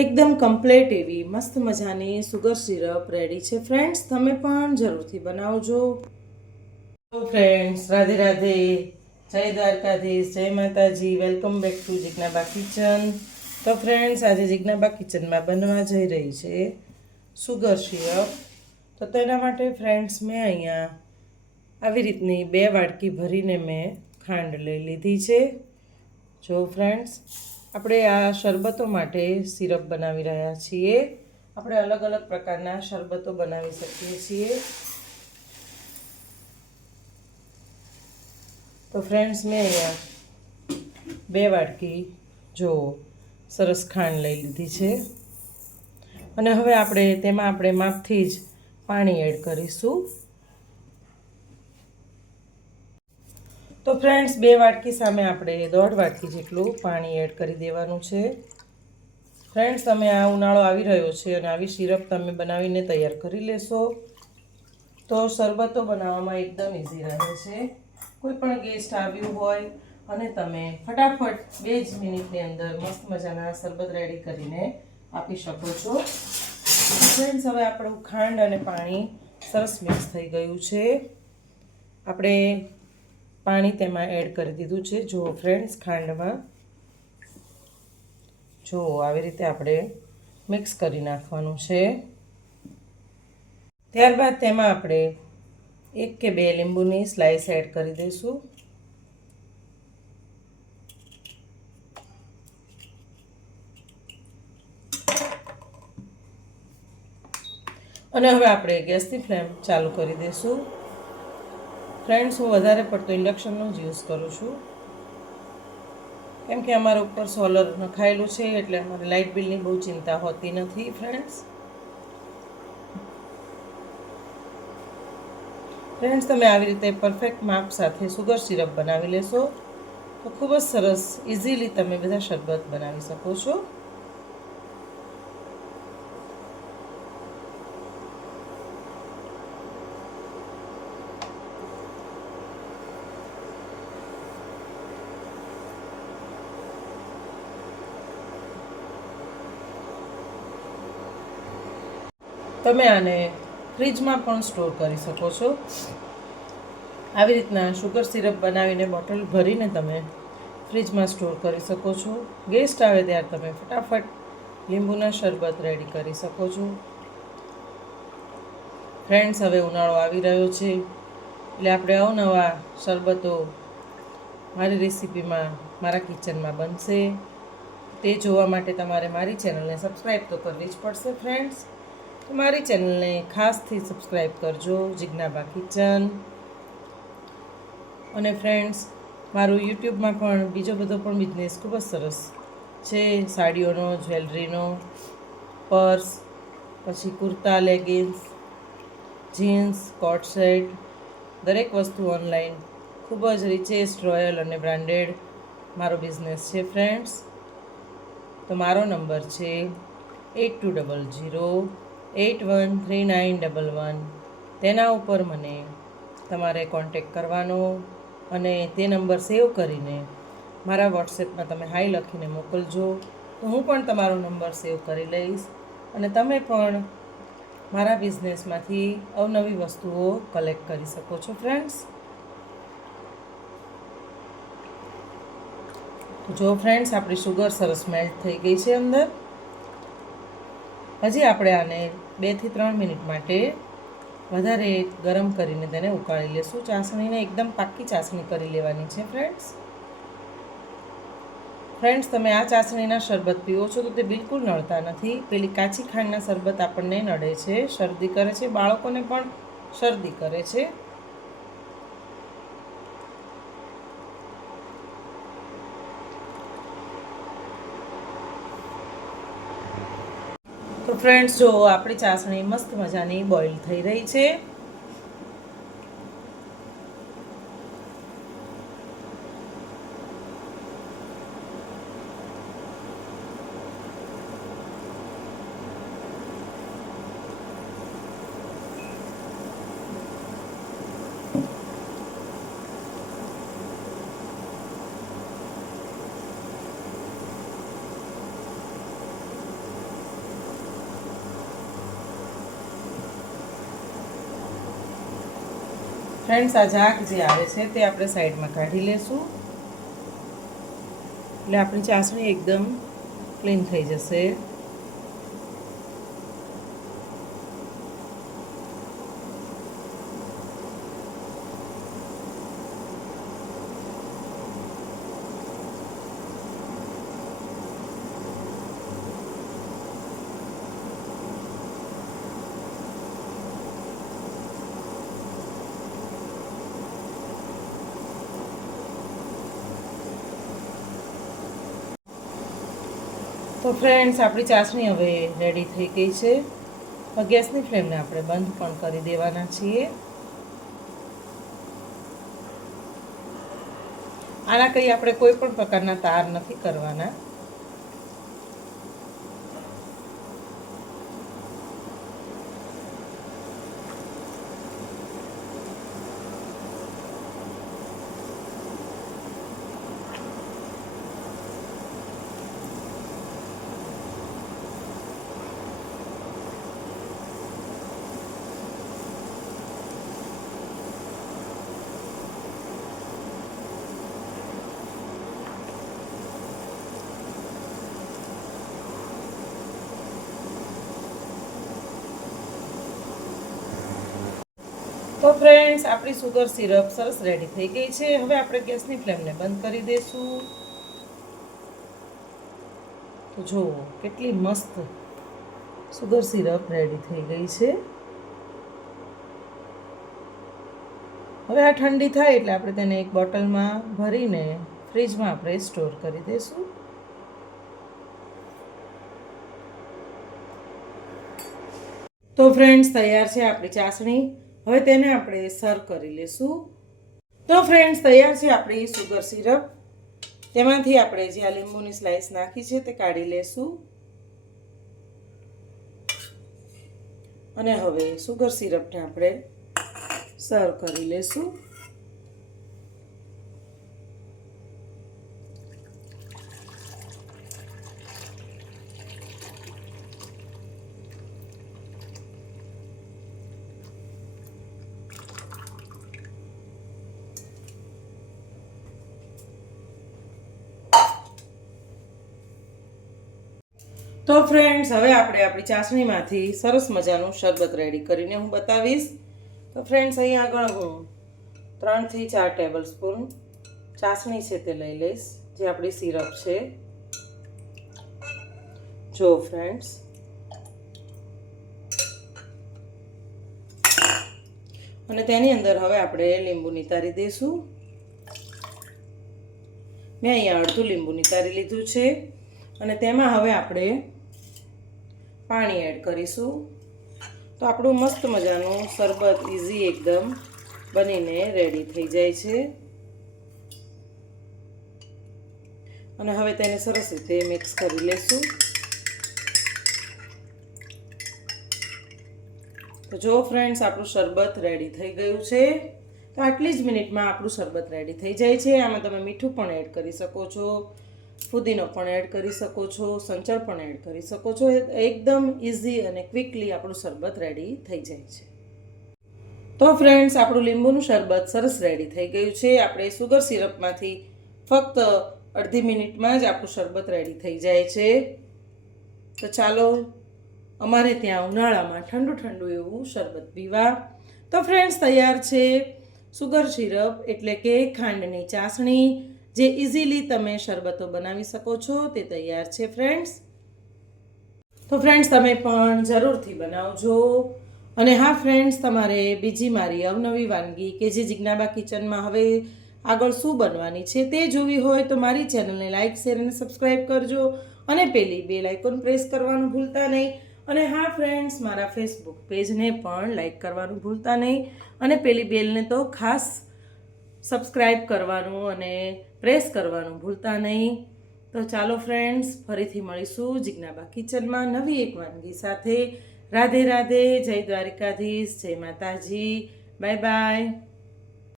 એકદમ કમ્પ્લીટ એવી મસ્ત મજાની સુગર સિરપ રેડી છે ફ્રેન્ડ્સ, તમે પણ જરૂરથી બનાવજો. તો ફ્રેન્ડ્સ, રાધે રાધે, જય દ્વારકાધીશ, જય માતાજી. Welcome back to Jignaba kitchen. તો ફ્રેન્ડ્સ, આજે જિજ્ઞાબા કિચનમાં બનવા જઈ રહી છે સુગર સિરપ. તો તેના માટે ફ્રેન્ડ્સ મેં અહીંયા આવી રીતની 2 વાટકી ભરીને મેં ખાંડ લઈ લીધી છે. જો ફ્રેન્ડ્સ, આપણે આ શરબતો માટે સિરપ બનાવી રહ્યા છીએ. આપણે અલગ અલગ પ્રકારના શરબતો બનાવી શકીએ છીએ. તો ફ્રેન્ડ્સ, મેં અહીંયા 2 વાટકી જો સરસ ખાંડ લઈ લીધી છે. અને હવે તેમાં આપણે માપથી જ પાણી એડ કરીશું. તો ફ્રેન્ડ્સ, 2 વાટકી સામે આપણે 1.5 વાટકી જેટલું પાણી એડ કરી દેવાનું છે. ફ્રેન્ડ્સ, તમે આ ઉનાળો આવી રહ્યો છે અને આવી સિરપ તમે બનાવીને તૈયાર કરી લેશો તો શરબતો બનાવવામાં એકદમ ઇઝી રહે છે. કોઈ પણ ગેસ્ટ આવ્યું હોય અને તમે ફટાફટ 2 જ મિનિટની અંદર મસ્ત મજાના શરબત રેડી કરીને આપી શકો છો. ફ્રેન્ડ્સ, હવે આપણું ખાંડ અને પાણી સરસ મિક્સ થઈ ગયું છે. આપણે પાણી તેમાં એડ કરી દીધું છે. જો ફ્રેન્ડ્સ, ખાંડમાં જો આવી રીતે આપણે મિક્સ કરી નાખવાનું છે. ત્યારબાદ તેમાં આપણે 1 કે 2 લીંબુની સ્લાઇસ એડ કરી દઈશું. અને હવે આપણે ગેસની ફ્લેમ ચાલુ કરી દઈશું. ફ્રેન્ડ્સ, હું વધારે પડતો ઇન્ડક્શનનો જ યુઝ કરું છું, કેમ કે અમારા ઉપર સોલર નખાયેલું છે એટલે અમારે લાઇટ બિલની બહુ ચિંતા હોતી નથી. ફ્રેન્ડ્સ, તમે આવી રીતે પરફેક્ટ માપ સાથે સુગર સિરપ બનાવી લેશો તો ખૂબ જ સરસ ઇઝીલી તમે બધા શરબત બનાવી શકો છો. તમે આને ફ્રીજમાં પણ સ્ટોર કરી શકો છો. આવી રીતના સુગર સિરપ બનાવીને બોટલ ભરીને તમે ફ્રીજમાં સ્ટોર કરી શકો છો. ગેસ્ટ આવે ત્યારે તમે ફટાફટ લીંબુના શરબત રેડી કરી શકો છો. ફ્રેન્ડ્સ, હવે ઉનાળો આવી રહ્યો છે એટલે આપણે અવનવા શરબતો મારી રેસીપીમાં મારા કિચનમાં બનશે. તે જોવા માટે તમારે મારી ચેનલને સબસ્ક્રાઈબ તો કરવી જ પડશે. ફ્રેન્ડ્સ, તો મારી ચેનલને ખાસથી સબસ્ક્રાઈબ કરજો, જિજ્ઞાબા કિચન. અને ફ્રેન્ડ્સ, મારું યુટ્યુબમાં પણ બીજો બધો પણ બિઝનેસ ખૂબ જ સરસ છે. સાડીઓનો, જ્વેલરીનો, પર્સ, પછી kurta, leggings, jeans, coat set, દરેક વસ્તુ ઓનલાઈન ખૂબ જ રિચેસ્ટ, રોયલ અને બ્રાન્ડેડ મારો બિઝનેસ છે. ફ્રેન્ડ્સ, તો મારો નંબર છે 8200813911. તેના ઉપર મને તમારે કોન્ટેક કરવાનો અને તે નંબર સેવ કરીને મારા વોટ્સએપમાં તમે હાઈ લખીને મોકલજો તો હું પણ તમારો નંબર સેવ કરી લઈશ અને તમે પણ મારા બિઝનેસમાંથી અવનવી વસ્તુઓ કલેક્ટ કરી શકો છો. ફ્રેન્ડ્સ, જો ફ્રેન્ડ્સ, આપણી સુગર સરસ મેલ્ટ થઈ ગઈ છે અંદર. હજી આપણે આને 2 થી 3 મિનિટ માટે વધારે ગરમ કરીને તેને ઉકાળી લેશું. ચાસણીને એકદમ પાકી ચાસણી કરી લેવાની છે. ફ્રેન્ડ્સ, તમે આ ચાસણીના શરબત પીવો છો તો તે બિલકુલ નડતા નથી. પેલી કાચી ખાંડના શરબત આપણને નડે છે, શરદી કરે છે, બાળકોને પણ શરદી કરે છે. તો ફ્રેન્ડ્સ, જો આપણી ચાસણી મસ્ત મજાની બોઇલ થઈ રહી છે. ફ્રેન્ડ્સ આ ઝાગ જે આવે છે તે આપણે સાઈડમાં કાઢી લેશું, એટલે આપણી ચાસણી એકદમ ક્લીન થઈ જશે. તો ફ્રેન્ડ્સ આપણી ચાસણી હવે રેડી થઈ ગઈ છે. ગેસની ફ્લેમને આપણે બંધ પણ કરી દેવાના છીએ. આના કંઈ આપણે કોઈ પણ પ્રકારના તાર નથી કરવાના. તો ફ્રેન્ડ્સ આપણી સુગર સિરપ સરસ રેડી થઈ ગઈ છે. હવે આપણે ગેસની ફ્લેમને બંધ કરી દઈશું. તો જુઓ કેટલી મસ્ત સુગર સિરપ રેડી થઈ ગઈ છે. હવે આ ઠંડી થાય એટલે આપણે તેને એક બોટલમાં ભરીને ફ્રીજમાં આપણે સ્ટોર કરી દઈશું. તો ફ્રેન્ડ્સ તૈયાર છે આપણી ચાસણી. હવે તેને આપણે સર્વ કરી લેશું. તો ફ્રેન્ડ્સ તૈયાર છે આપણી સુગર સિરપ. તેમાંથી આપણે જે આ લીંબુની સ્લાઈસ નાખી છે તે કાઢી લેશું. અને હવે સુગર સિરપને આપણે સર્વ કરી લેશું. તો ફ્રેન્ડ્સ હવે આપણે આપણી ચાસણીમાંથી સરસ મજાનું શરબત રેડી કરીને હું બતાવીશ. તો ફ્રેન્ડ્સ અહીંયા આગળ હું 3 થી 4 ટેબલ સ્પૂન ચાસણી છે તે લઈ લઈશ, જે આપણી સિરપ છે. જો ફ્રેન્ડ્સ, અને તેની અંદર હવે આપણે લીંબુ નિતારી દઈશું. મેં અહીંયા અડધું લીંબુ નિતારી લીધું છે. અને તેમાં હવે આપણે પાણી એડ કરીશું. તો આપણું મસ્ત મજાનું શરબત ઇઝી એકદમ બનીને રેડી થઈ જાય છે. અને હવે તેને સરસ રીતે મિક્સ કરી લેશું. તો જો ફ્રેન્ડ્સ આપણું શરબત રેડી થઈ ગયું છે. તો આટલી જ મિનિટમાં આપણું શરબત રેડી થઈ જાય છે. આમાં તમે મીઠું પણ એડ કરી શકો છો, ફુદીનો પણ એડ કરી શકો છો, સંચળ પણ એડ કરી શકો છો. એકદમ ઇઝી અને ક્વિકલી આપણું શરબત રેડી થઈ જાય છે. તો ફ્રેન્ડ્સ આપણું લીંબુનું શરબત સરસ રેડી થઈ ગયું છે. આપણે સુગર સિરપમાંથી ફક્ત અડધી મિનિટમાં જ આપણું શરબત રેડી થઈ જાય છે. તો ચાલો અમારે ત્યાં ઉનાળામાં ઠંડુ ઠંડુ એવું શરબત પીવા. તો ફ્રેન્ડ્સ તૈયાર છે સુગર સિરપ એટલે કે ખાંડની ચાસણી, જે ઇઝીલી તમે શરબતો બનાવી શકો છો. તે તૈયાર છે ફ્રેન્ડ્સ. તો ફ્રેન્ડ્સ તમે પણ જરૂરથી બનાવજો. અને હા ફ્રેન્ડ્સ, તમારે બીજી મારી અવનવી વાનગી કે જે જિજ્ઞાબા કિચનમાં હવે આગળ શું બનવાની છે તે જોવી હોય તો મારી ચેનલને લાઇક, શેર અને સબસ્ક્રાઈબ કરજો. અને પેલી બેલ આઇકોન પ્રેસ કરવાનું ભૂલતા નહીં. અને હા ફ્રેન્ડ્સ, મારા ફેસબુક પેજને પણ લાઇક કરવાનું ભૂલતા નહીં. અને પેલી બેલને તો ખાસ સબસ્ક્રાઈબ કરવાનું અને પ્રેસ કરવાનું ભૂલતા નહીં. તો ચાલો ફ્રેન્ડ્સ, ફરીથી મળીશું જિજ્ઞાબા કિચનમાં નવી એક વાનગી સાથે. રાધે રાધે, જય દ્વારિકાધીશ, જય માતાજી, બાય બાય.